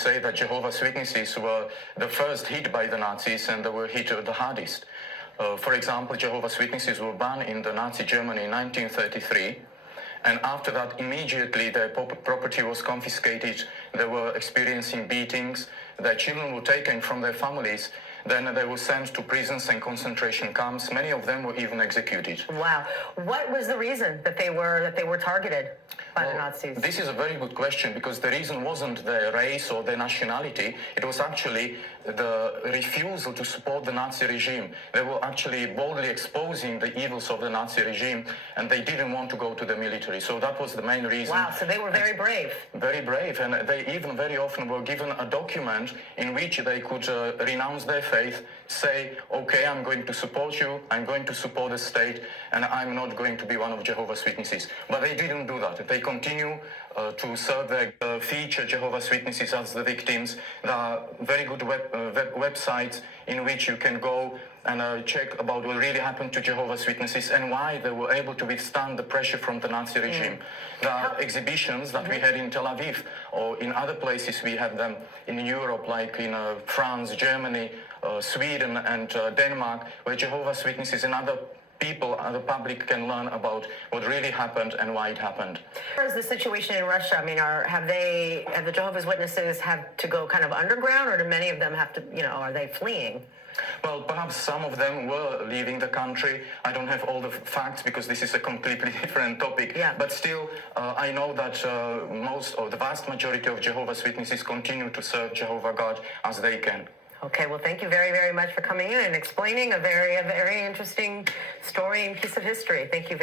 say that Jehovah's Witnesses were the first hit by the Nazis, and they were hit the hardest. For example, Jehovah's Witnesses were banned in the Nazi Germany in 1933, and after that immediately their property was confiscated. They were experiencing beatings, their children were taken from their families, then they were sent to prisons and concentration camps. Many of them were even executed. Wow. What was the reason that they were targeted by the Nazis? This is a very good question, because the reason wasn't their race or their nationality. It was actually the refusal to support the Nazi regime. They were actually boldly exposing the evils of the Nazi regime, and they didn't want to go to the military. So that was the main reason. Wow, so they were very brave. Very brave, and they even very often were given a document in which they could renounce their faith, say, okay, I'm going to support you, I'm going to support the state, and I'm not going to be one of Jehovah's Witnesses. But they didn't do that. They continue to serve their feature Jehovah's Witnesses as the victims. There are very good websites in which you can go and check about what really happened to Jehovah's Witnesses and why they were able to withstand the pressure from the Nazi regime. There are exhibitions that we had in Tel Aviv, or in other places we had them in Europe, like in France, Germany, Sweden and Denmark, where Jehovah's Witnesses and other people, the public, can learn about what really happened and why it happened. What is the situation in Russia? I mean, have the Jehovah's Witnesses have to go kind of underground, or do many of them have to, are they fleeing? Well, perhaps some of them were leaving the country. I don't have all the facts because this is a completely different topic. Yeah. But still, I know that most or the vast majority of Jehovah's Witnesses continue to serve Jehovah God as they can. Okay, well, thank you very, very much for coming in and explaining a very interesting story and piece of history. Thank you.